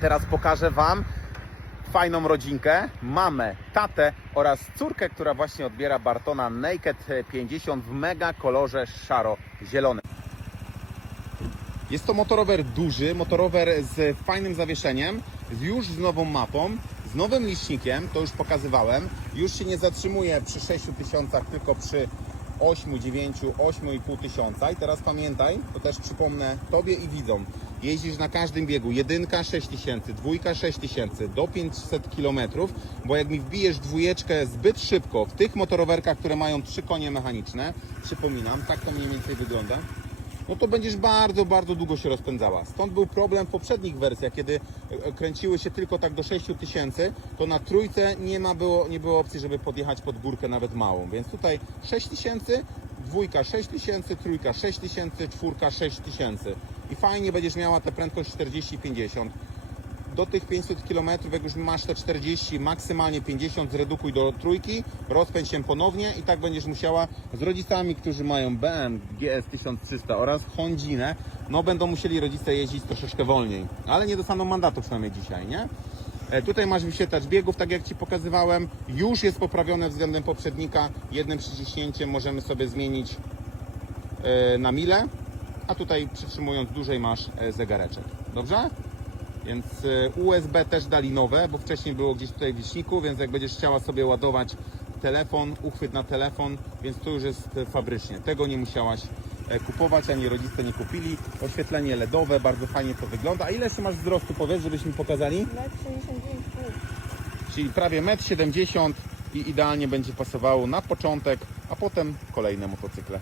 Teraz pokażę Wam fajną rodzinkę, mamę, tatę oraz córkę, która właśnie odbiera Bartona Naked 50 w mega kolorze szaro-zielonym. Jest to motorower duży, motorower z fajnym zawieszeniem, już z nową mapą, z nowym licznikiem, to już pokazywałem. Już się nie zatrzymuje przy 6 tysiącach, tylko przy 8, 9, 8,5 tysiąca. I teraz pamiętaj, to też przypomnę Tobie i widzom, jeździsz na każdym biegu, jedynka 6 tysięcy, dwójka 6 tysięcy, do 500 kilometrów, bo jak mi wbijesz dwójeczkę zbyt szybko w tych motorowerkach, które mają trzy konie mechaniczne, przypominam, tak to mniej więcej wygląda, no to będziesz bardzo, bardzo długo się rozpędzała. Stąd był problem w poprzednich wersjach, kiedy e, kręciły się tylko tak do 6 tysięcy, to na trójce nie, ma było, nie było opcji, żeby podjechać pod górkę nawet małą. Więc tutaj 6 tysięcy, dwójka 6 tysięcy, trójka 6 tysięcy, czwórka 6 tysięcy. I fajnie będziesz miała tę prędkość 40-50 do tych 500 km, jak już masz te 40, maksymalnie 50, zredukuj do trójki, rozpędź się ponownie i tak będziesz musiała z rodzicami, którzy mają BM GS 1300 oraz Hondzinę, no będą musieli rodzice jeździć troszeczkę wolniej, ale nie dostaną mandatu przynajmniej dzisiaj, nie? E, Tutaj masz wyświetlacz biegów, tak jak Ci pokazywałem, już jest poprawione względem poprzednika, jednym przyciśnięciem możemy sobie zmienić e, na mile, a tutaj przytrzymując dłużej masz e, zegareczek, dobrze? Więc y, USB też dali nowe, bo wcześniej było gdzieś tutaj w liczniku, więc jak będziesz chciała sobie ładować telefon, uchwyt na telefon, więc to już jest fabrycznie. Tego nie musiałaś e, kupować, ani rodzice nie kupili. Oświetlenie LEDowe, bardzo fajnie to wygląda. A ile się masz wzrostu, powiedz, żebyśmy pokazali? Metr 69,5. Czyli prawie 1,70 m i idealnie będzie pasowało na początek, a potem kolejne motocykle.